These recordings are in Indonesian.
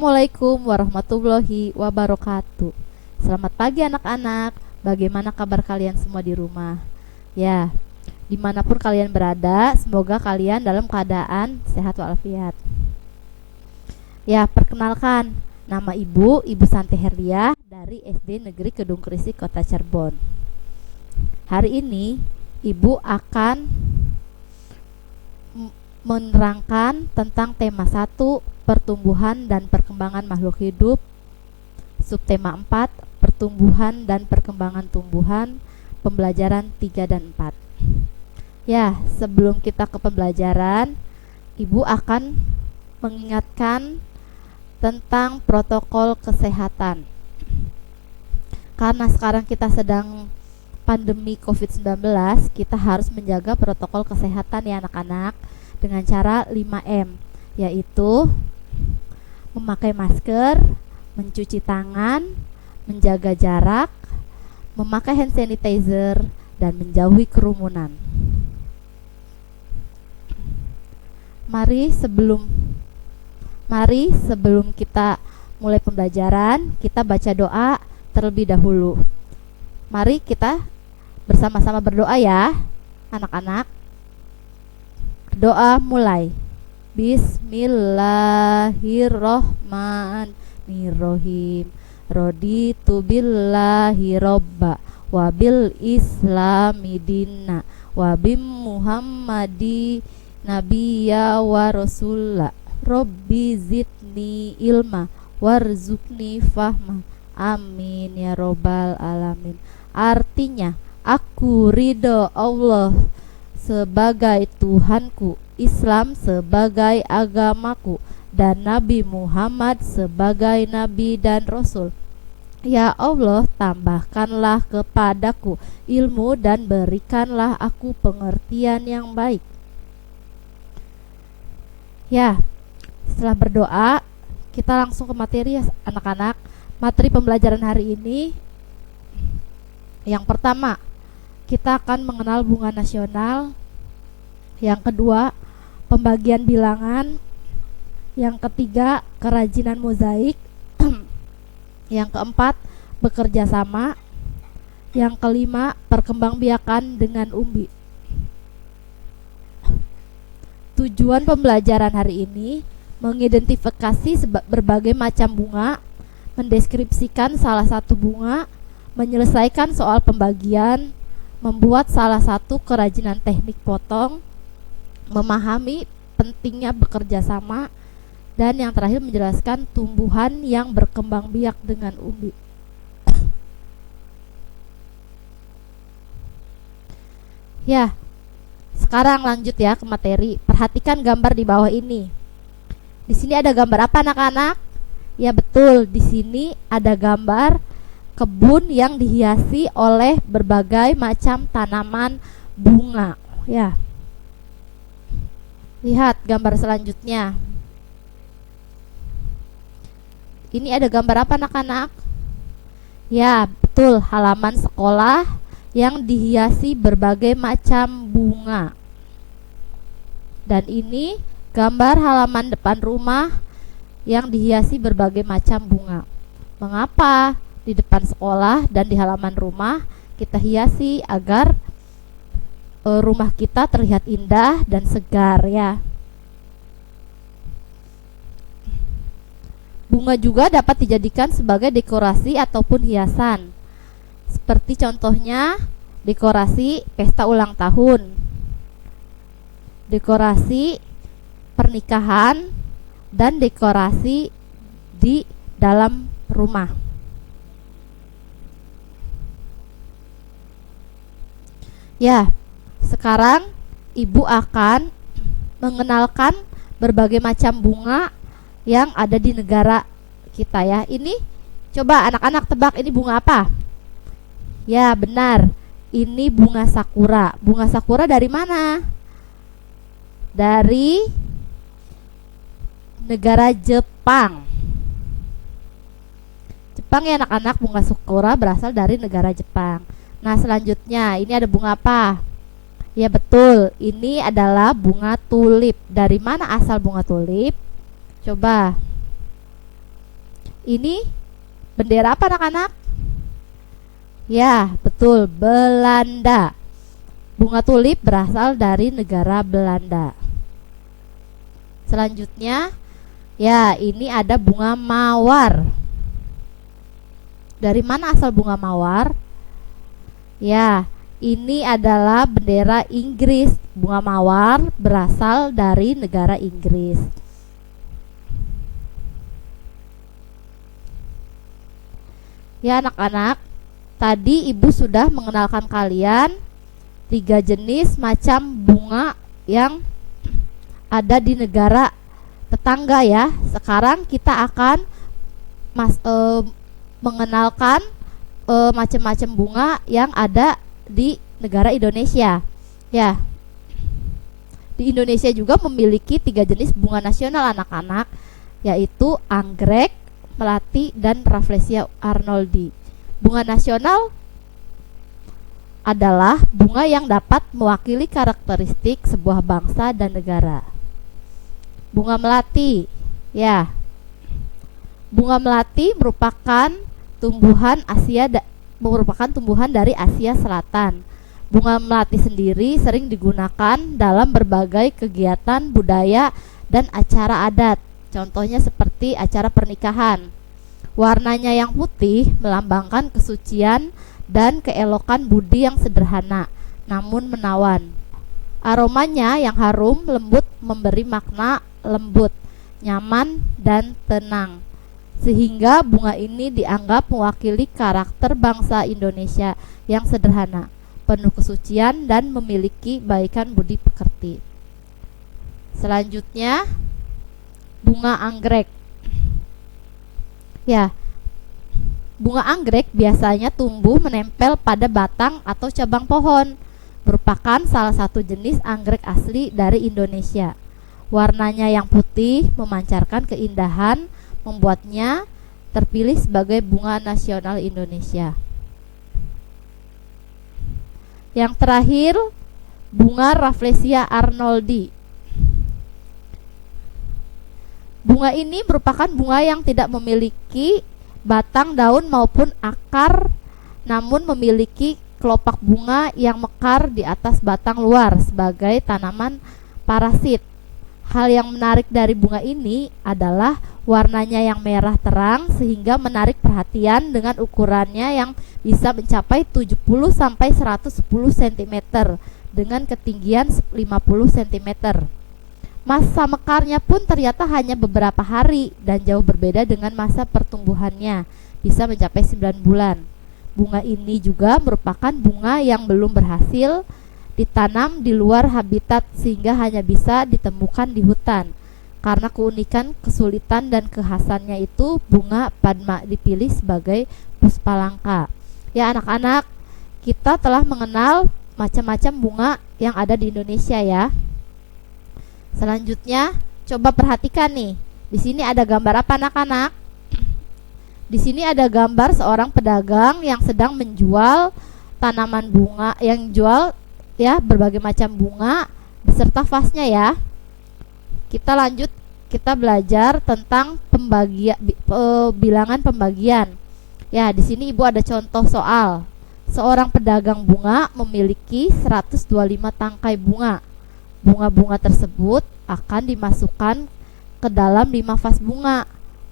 Assalamualaikum warahmatullahi wabarakatuh. Selamat pagi anak-anak. Bagaimana kabar kalian semua di rumah? Ya, dimanapun kalian berada, semoga kalian dalam keadaan sehat walafiat. Ya, perkenalkan, nama Ibu Santi Herliah dari SD Negeri Kedung Krisik, Kota Cirebon. Hari ini Ibu akan menerangkan tentang tema 1, pertumbuhan dan perkembangan makhluk hidup. Subtema 4, pertumbuhan dan perkembangan tumbuhan. Pembelajaran 3 dan 4. Ya, sebelum kita ke pembelajaran, Ibu akan mengingatkan tentang protokol kesehatan. Karena sekarang kita sedang pandemi COVID-19, kita harus menjaga protokol kesehatan ya anak-anak, dengan cara 5M, yaitu memakai masker, mencuci tangan, menjaga jarak, memakai hand sanitizer, dan menjauhi kerumunan. Mari sebelum kita mulai pembelajaran, kita baca doa terlebih dahulu. Mari kita bersama-sama berdoa ya anak-anak. Doa mulai. Bismillahirrohmanirrohim. Raditu billahi robba wabil islami dinna wabim muhammadi nabiyya wa rasulla. Robbi zidni ilma warzukni fahma. Amin ya robbal alamin. Artinya, aku ridho Allah sebagai Tuhanku, Islam sebagai agamaku, dan Nabi Muhammad sebagai Nabi dan Rasul. Ya Allah, tambahkanlah kepadaku ilmu dan berikanlah aku pengertian yang baik. Ya, setelah berdoa, kita langsung ke materi ya anak-anak. Materi pembelajaran hari ini, yang pertama, kita akan mengenal bunga nasional. Yang kedua, pembagian bilangan. Yang ketiga, kerajinan mozaik. Yang keempat, bekerja sama. Yang kelima, perkembangbiakan dengan umbi. Tujuan pembelajaran hari ini mengidentifikasi berbagai macam bunga, mendeskripsikan salah satu bunga, menyelesaikan soal pembagian, membuat salah satu kerajinan teknik potong, memahami pentingnya bekerja sama, dan yang terakhir menjelaskan tumbuhan yang berkembang biak dengan umbi. Ya, sekarang lanjut ya ke materi. Perhatikan gambar di bawah ini. Di sini ada gambar apa anak-anak? Ya betul, di sini ada gambar kebun yang dihiasi oleh berbagai macam tanaman bunga. Ya. Lihat gambar selanjutnya. Ini ada gambar apa anak-anak? Ya, betul, halaman sekolah yang dihiasi berbagai macam bunga. Dan ini gambar halaman depan rumah yang dihiasi berbagai macam bunga. Mengapa di depan sekolah dan di halaman rumah kita hiasi agar rumah kita terlihat indah dan segar ya. Bunga juga dapat dijadikan sebagai dekorasi ataupun hiasan. Seperti contohnya dekorasi pesta ulang tahun, dekorasi pernikahan, dan dekorasi di dalam rumah. Ya, sekarang Ibu akan mengenalkan berbagai macam bunga yang ada di negara kita ya. Ini coba anak-anak tebak ini bunga apa? Ya, benar. Ini bunga sakura. Bunga sakura dari mana? Dari negara Jepang. Jepang ya anak-anak, bunga sakura berasal dari negara Jepang. Nah, selanjutnya ini ada bunga apa? Ya betul, ini adalah bunga tulip. Dari mana asal bunga tulip? Coba. Ini bendera apa anak-anak? Ya, betul, Belanda. Bunga tulip berasal dari negara Belanda. Selanjutnya, ya, ini ada bunga mawar. Dari mana asal bunga mawar? Ya, ini adalah bendera Inggris. Bunga mawar berasal dari negara Inggris. Ya anak-anak, tadi ibu sudah mengenalkan kalian 3 jenis macam bunga yang ada di negara tetangga ya. Sekarang kita akan mengenalkan macam-macam bunga yang ada di negara Indonesia. Ya, di Indonesia juga memiliki 3 jenis bunga nasional anak-anak, yaitu anggrek, melati, dan Rafflesia arnoldi. Bunga nasional adalah bunga yang dapat mewakili karakteristik sebuah bangsa dan negara. Bunga melati, ya. Bunga melati merupakan tumbuhan dari Asia Selatan. Bunga melati sendiri sering digunakan dalam berbagai kegiatan budaya dan acara adat. Contohnya seperti acara pernikahan. Warnanya yang putih melambangkan kesucian dan keelokan budi yang sederhana, namun menawan. Aromanya yang harum lembut memberi makna lembut, nyaman, dan tenang. Sehingga bunga ini dianggap mewakili karakter bangsa Indonesia yang sederhana, penuh kesucian, dan memiliki baikan budi pekerti. Selanjutnya, bunga anggrek. Ya, bunga anggrek biasanya tumbuh menempel pada batang atau cabang pohon. Merupakan salah satu jenis anggrek asli dari Indonesia. Warnanya yang putih memancarkan keindahan, membuatnya terpilih sebagai bunga nasional Indonesia. Yang terakhir, bunga Rafflesia arnoldi. Bunga ini merupakan bunga yang tidak memiliki batang, daun maupun akar, namun memiliki kelopak bunga yang mekar di atas batang luar sebagai tanaman parasit. Hal yang menarik dari bunga ini adalah warnanya yang merah terang sehingga menarik perhatian dengan ukurannya yang bisa mencapai 70 sampai 110 cm dengan ketinggian 50 cm. Masa mekarnya pun ternyata hanya beberapa hari dan jauh berbeda dengan masa pertumbuhannya, bisa mencapai 9 bulan. Bunga ini juga merupakan bunga yang belum berhasil ditanam di luar habitat sehingga hanya bisa ditemukan di hutan. Karena keunikan, kesulitan, dan kekhasannya itu, bunga Padma dipilih sebagai puspa langka. Ya anak-anak, kita telah mengenal macam-macam bunga yang ada di Indonesia ya. Selanjutnya, coba perhatikan nih. Di sini ada gambar apa anak-anak? Di sini ada gambar seorang pedagang yang sedang menjual tanaman bunga, yang jual ya berbagai macam bunga beserta vasnya ya. Kita lanjut, kita belajar tentang bilangan pembagian. Ya, di sini Ibu ada contoh soal. Seorang pedagang bunga memiliki 125 tangkai bunga. Bunga-bunga tersebut akan dimasukkan ke dalam 5 vas bunga.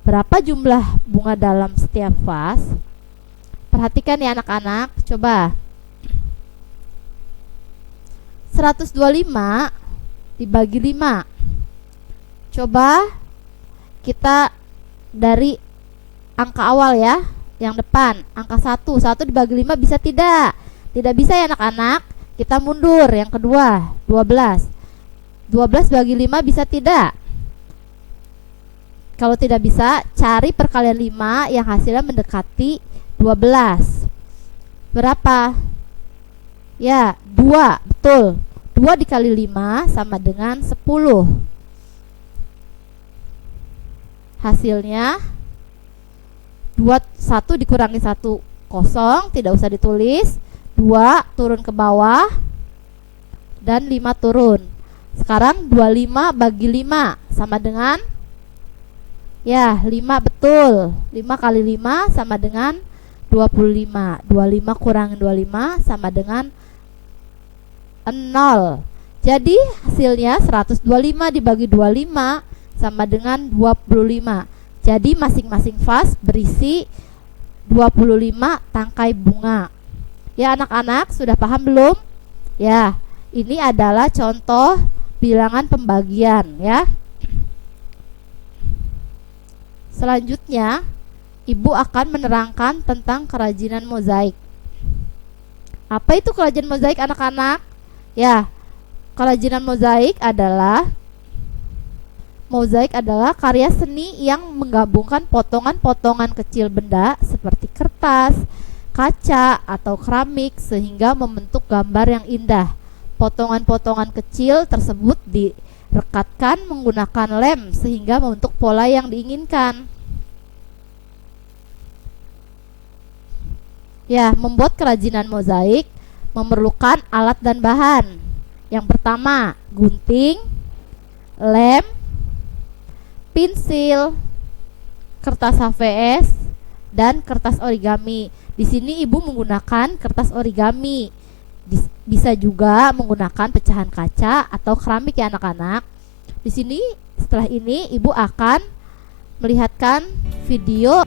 Berapa jumlah bunga dalam setiap vas? Perhatikan ya anak-anak, coba. 125 dibagi 5. Coba kita dari angka awal ya, yang depan, angka 1. 1 dibagi 5 bisa tidak? Tidak bisa ya anak-anak. Kita mundur, yang kedua, 12. 12 bagi 5 bisa tidak? Kalau tidak bisa, cari perkalian 5 yang hasilnya mendekati 12. Berapa? Ya, 2, betul. 2 dikali 5 sama dengan 10. Hasilnya 1 dikurangi 1, kosong, tidak usah ditulis. 2 turun ke bawah dan 5 turun. Sekarang 25 bagi 5 sama dengan, Ya, 5 betul. 5 kali 5 sama dengan 25. 25 kurangi 25 sama dengan 0. Jadi hasilnya 125 dibagi 25 sama dengan 25. Jadi masing-masing vas berisi 25 tangkai bunga. Ya anak-anak, sudah paham belum? Ya, ini adalah contoh bilangan pembagian ya. Selanjutnya, Ibu akan menerangkan tentang kerajinan mozaik. Apa itu kerajinan mozaik anak-anak? Ya, kerajinan mozaik adalah karya seni yang menggabungkan potongan-potongan kecil benda seperti kertas, kaca, atau keramik sehingga membentuk gambar yang indah. Potongan-potongan kecil tersebut direkatkan menggunakan lem sehingga membentuk pola yang diinginkan. Ya, membuat kerajinan mozaik memerlukan alat dan bahan. Yang pertama, gunting, lem, pensil, kertas HVS, dan kertas origami. Di sini Ibu menggunakan kertas origami. Bisa juga menggunakan pecahan kaca atau keramik ya anak-anak. Di sini setelah ini Ibu akan melihatkan video.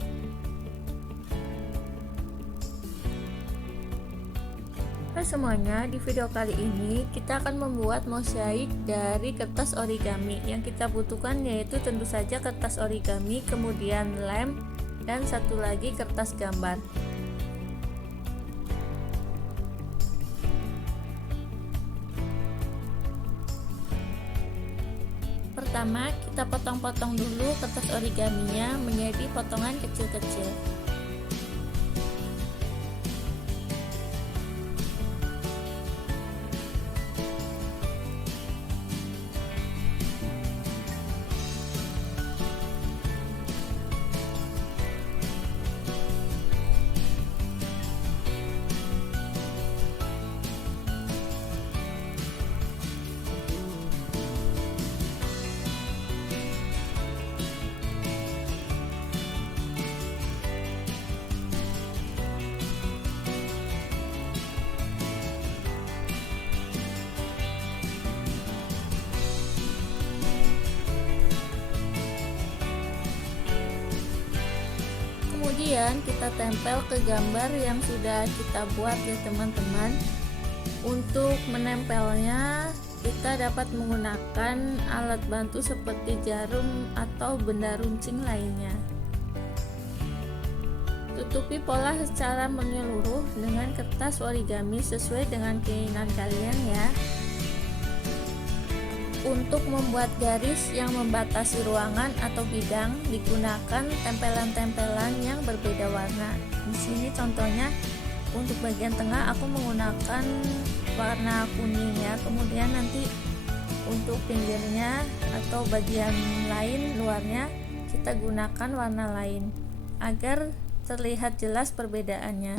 Hai semuanya, di video kali ini kita akan membuat mozaik dari kertas origami. Yang kita butuhkan yaitu tentu saja kertas origami, kemudian lem, dan satu lagi kertas gambar. Pertama, kita potong-potong dulu kertas origaminya menjadi potongan kecil-kecil. Kemudian kita tempel ke gambar yang sudah kita buat ya teman-teman. Untuk menempelnya kita dapat menggunakan alat bantu seperti jarum atau benda runcing lainnya. Tutupi pola secara menyeluruh dengan kertas origami sesuai dengan keinginan kalian ya. Untuk membuat garis yang membatasi ruangan atau bidang digunakan tempelan-tempelan yang berbeda warna. Di sini contohnya untuk bagian tengah aku menggunakan warna kuning ya. Kemudian nanti untuk pinggirnya atau bagian lain luarnya kita gunakan warna lain agar terlihat jelas perbedaannya.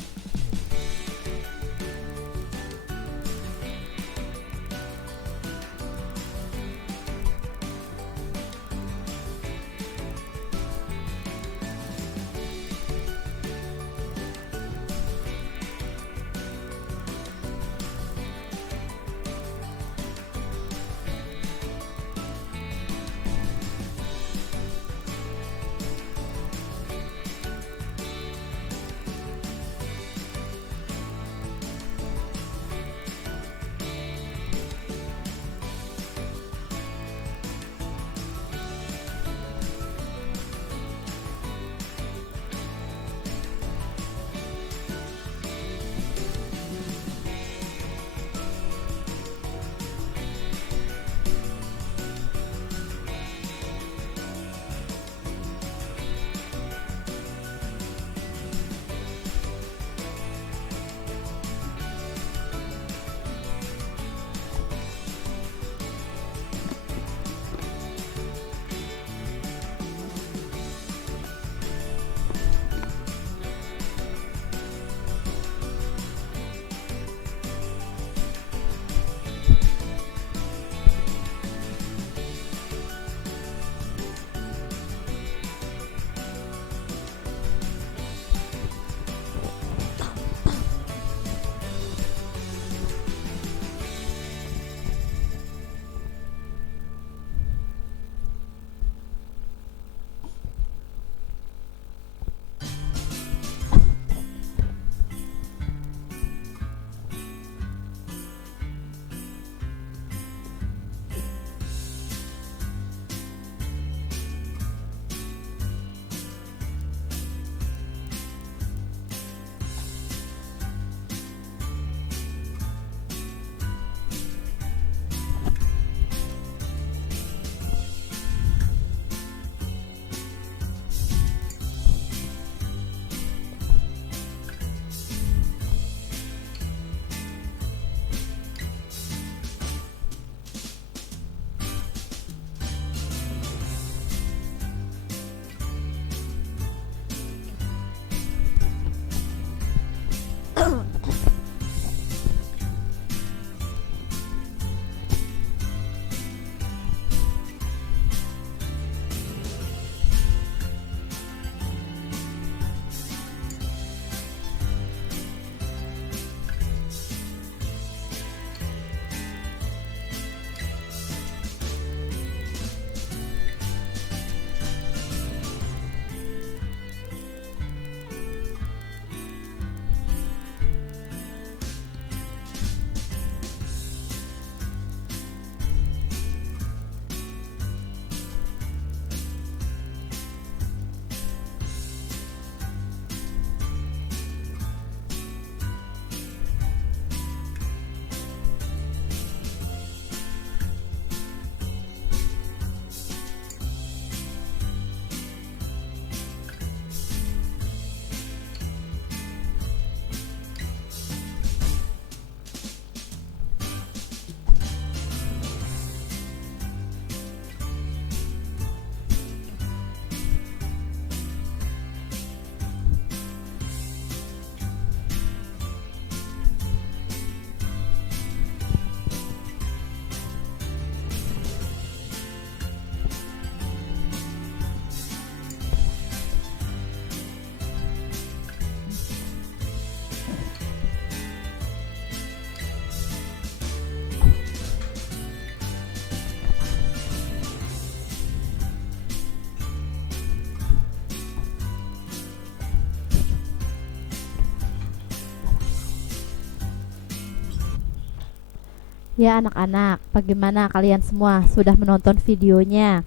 Ya anak-anak, bagaimana kalian semua sudah menonton videonya?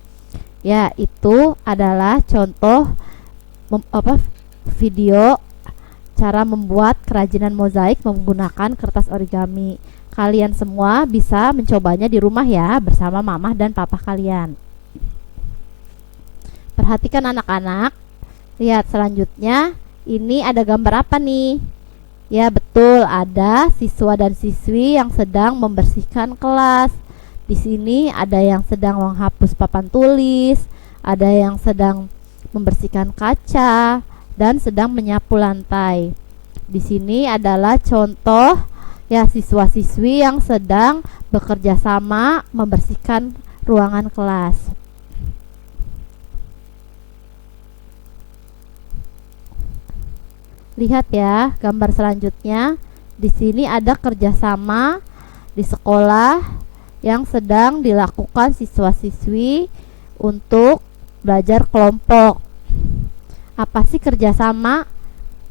Ya, itu adalah contoh video cara membuat kerajinan mozaik menggunakan kertas origami. Kalian semua bisa mencobanya di rumah ya bersama mama dan papa kalian. Perhatikan anak-anak. Lihat selanjutnya, ini ada gambar apa nih? Ya betul, ada siswa dan siswi yang sedang membersihkan kelas. Di sini ada yang sedang menghapus papan tulis, ada yang sedang membersihkan kaca, dan sedang menyapu lantai. Di sini adalah contoh ya siswa-siswi yang sedang bekerja sama membersihkan ruangan kelas. Lihat ya gambar selanjutnya. Di sini ada kerjasama di sekolah yang sedang dilakukan siswa-siswi untuk belajar kelompok. Apa sih kerjasama?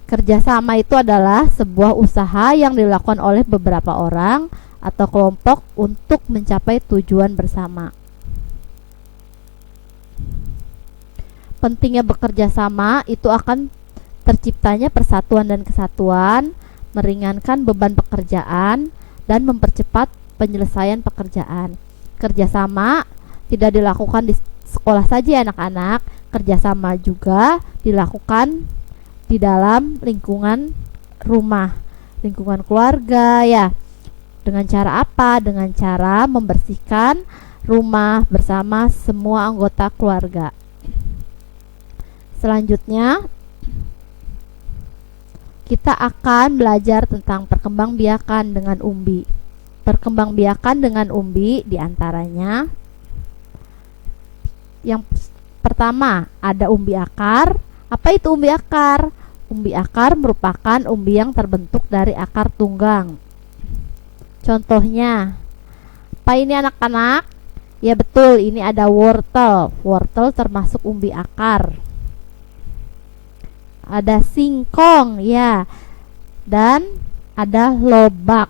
Kerjasama itu adalah sebuah usaha yang dilakukan oleh beberapa orang atau kelompok untuk mencapai tujuan bersama. Pentingnya bekerja sama itu akan terciptanya persatuan dan kesatuan, meringankan beban pekerjaan, dan mempercepat penyelesaian pekerjaan. Kerjasama tidak dilakukan di sekolah saja anak-anak, kerjasama juga dilakukan di dalam lingkungan rumah, lingkungan keluarga ya. Dengan cara apa? Dengan cara membersihkan rumah bersama semua anggota keluarga. Selanjutnya kita akan belajar tentang perkembangbiakan dengan umbi. Perkembangbiakan dengan umbi diantaranya yang pertama ada umbi akar. Apa itu umbi akar? Umbi akar merupakan umbi yang terbentuk dari akar tunggang. Contohnya, apa ini anak-anak? Ya betul, ini ada wortel. Wortel termasuk umbi akar. Ada singkong ya, dan ada lobak.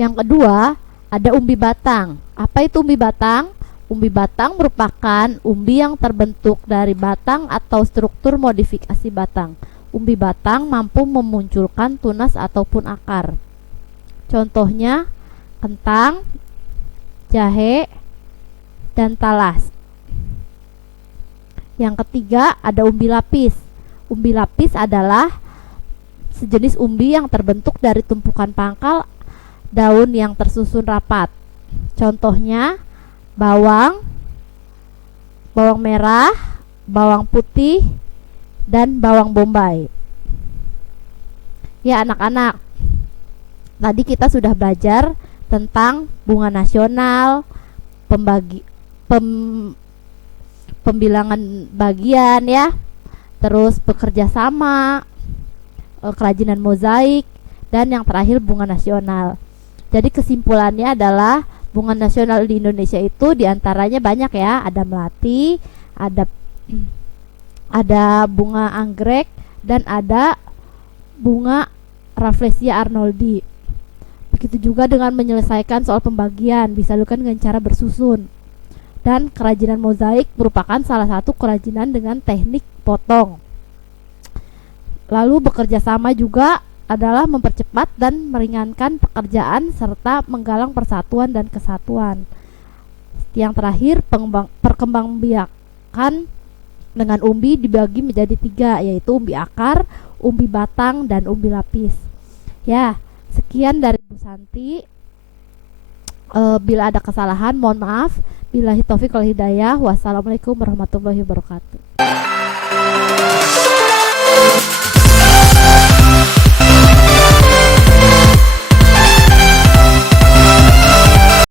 Yang kedua ada umbi batang. Apa itu umbi batang? Umbi batang merupakan umbi yang terbentuk dari batang atau struktur modifikasi batang. Umbi batang mampu memunculkan tunas ataupun akar. Contohnya kentang, jahe, dan talas. Yang ketiga ada umbi lapis. Umbi lapis adalah sejenis umbi yang terbentuk dari tumpukan pangkal daun yang tersusun rapat. Contohnya bawang, bawang merah, bawang putih, dan bawang bombay. Ya anak-anak, tadi kita sudah belajar tentang bunga nasional, pembilangan bagian ya, terus bekerja sama, kerajinan mozaik, dan yang terakhir bunga nasional. Jadi kesimpulannya adalah bunga nasional di Indonesia itu diantaranya banyak ya, ada melati, ada bunga anggrek, dan ada bunga Rafflesia arnoldi. Begitu juga dengan menyelesaikan soal pembagian, bisa dilakukan dengan cara bersusun. Dan kerajinan mozaik merupakan salah satu kerajinan dengan teknik potong. Lalu bekerja sama juga adalah mempercepat dan meringankan pekerjaan serta menggalang persatuan dan kesatuan. Yang terakhir, perkembangbiakan dengan umbi dibagi menjadi 3, yaitu umbi akar, umbi batang, dan umbi lapis. Ya, sekian dari Bu Santi. Bila ada kesalahan mohon maaf. Billahi taufiq wal hidayah. Wassalamualaikum warahmatullahi wabarakatuh.